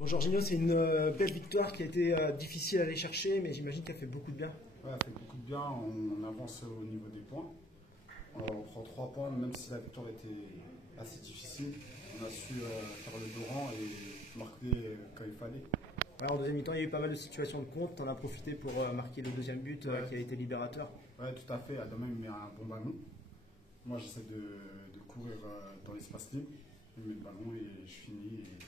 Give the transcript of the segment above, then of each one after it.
Bon, Jorginho, c'est une belle victoire qui a été difficile à aller chercher, mais j'imagine qu'elle fait beaucoup de bien. Ouais, ça fait beaucoup de bien, on avance au niveau des points. On prend 3 points, même si la victoire était assez difficile. On a su faire le dos rang et marquer quand il fallait. Alors, en deuxième mi-temps, il y a eu pas mal de situations de compte. On a profité pour marquer le deuxième but qui a été libérateur. Ouais, tout à fait. Adama il met un bon ballon. Moi, j'essaie de courir dans l'espace libre. Je mets le ballon et je finis. Et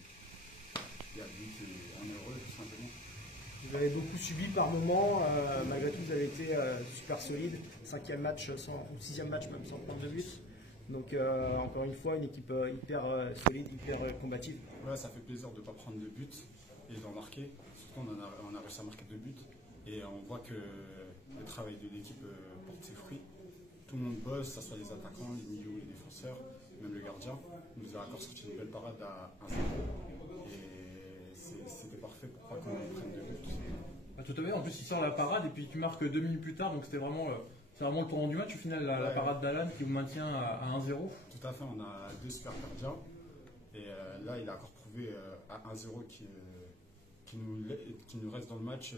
il y a but et on est heureux, tout simplement. Vous avez beaucoup subi par moment. Malgré tout, vous avez été super solide. Cinquième match, ou sixième match même sans prendre de but. Donc, encore une fois, une équipe hyper solide, hyper combative. Ouais, ça fait plaisir de ne pas prendre de but et d'en marquer. Surtout, on a réussi à marquer 2 buts. Et on voit que le travail de l'équipe porte ses fruits. Tout le monde bosse, que ce soit les attaquants, les milieux, les défenseurs, même le gardien. Il nous a encore sorti une belle parade à 1-0. Et c'était parfait pour pas qu'on prenne de but. Ah, tout à fait. En plus, il sort la parade et puis tu marques 2 minutes plus tard. Donc c'était vraiment, c'est vraiment le tournant du match au final, la parade d'Alan qui vous maintient à 1-0. Tout à fait, on a 2 super gardiens. Et là, il a encore prouvé à 1-0 qui nous reste dans le match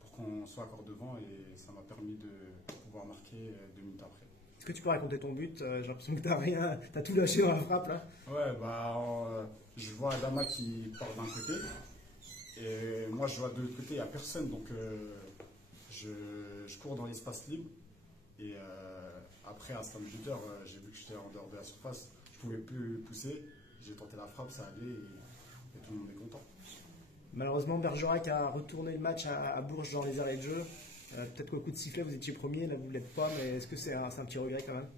pour qu'on soit encore devant. Et ça m'a permis de pouvoir marquer 2 minutes après. Est-ce que tu peux raconter ton but? J'ai l'impression que tu n'as rien, tu as tout lâché dans la frappe là. Ouais, je vois Adama qui part d'un côté. Et moi, je vois de l'autre côté, il n'y a personne. Donc, je cours dans l'espace libre. Et après, à ce buteur, j'ai vu que j'étais en dehors de la surface. Je ne pouvais plus pousser. J'ai tenté la frappe, ça allait et tout le monde est content. Malheureusement, Bergerac a retourné le match à Bourges dans les arrêts de jeu. Peut-être qu'au coup de sifflet, vous étiez premier, là vous ne l'êtes pas, mais est-ce que c'est un petit regret quand même?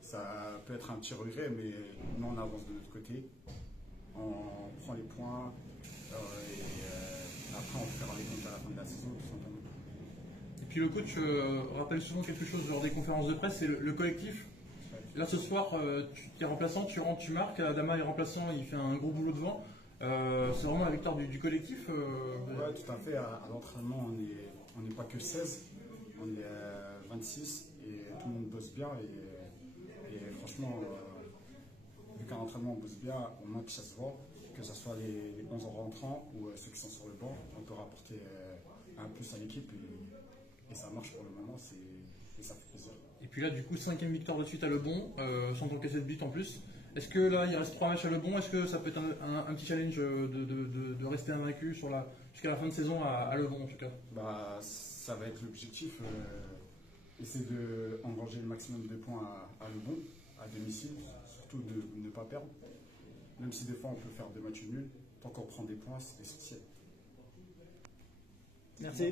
Ça peut être un petit regret, mais nous on avance de notre côté. On prend les points et après on fera les comptes à la fin de la saison, tout simplement. Et puis le coach rappelle souvent quelque chose lors des conférences de presse, c'est le collectif. Là ce soir, tu es remplaçant, tu rentres, tu marques. Adama est remplaçant, il fait un gros boulot devant. C'est vraiment la victoire du collectif. Ouais, tout à fait. À l'entraînement, on n'est pas que 16, on est 26 et tout le monde bosse bien. Et franchement, vu qu'à l'entraînement on bosse bien, au moins que ça se voit, que ce soit les 11 rentrants ou ceux qui sont sur le banc, on peut rapporter un plus à l'équipe et ça marche pour le moment et ça fait plaisir. Et puis là, du coup, 5e victoire de suite à Le Bon, sans encaisser de but en plus. Est-ce que là, il reste 3 matchs à Le Bon? Est-ce que ça peut être un petit challenge de rester invaincu jusqu'à la fin de saison à Le Bon en tout cas? Ça va être l'objectif. Essayer d'engranger le maximum de points à Le Bon, à domicile, surtout de ne pas perdre. Même si des fois on peut faire des matchs nuls, tant qu'on prend des points, c'est essentiel. Merci.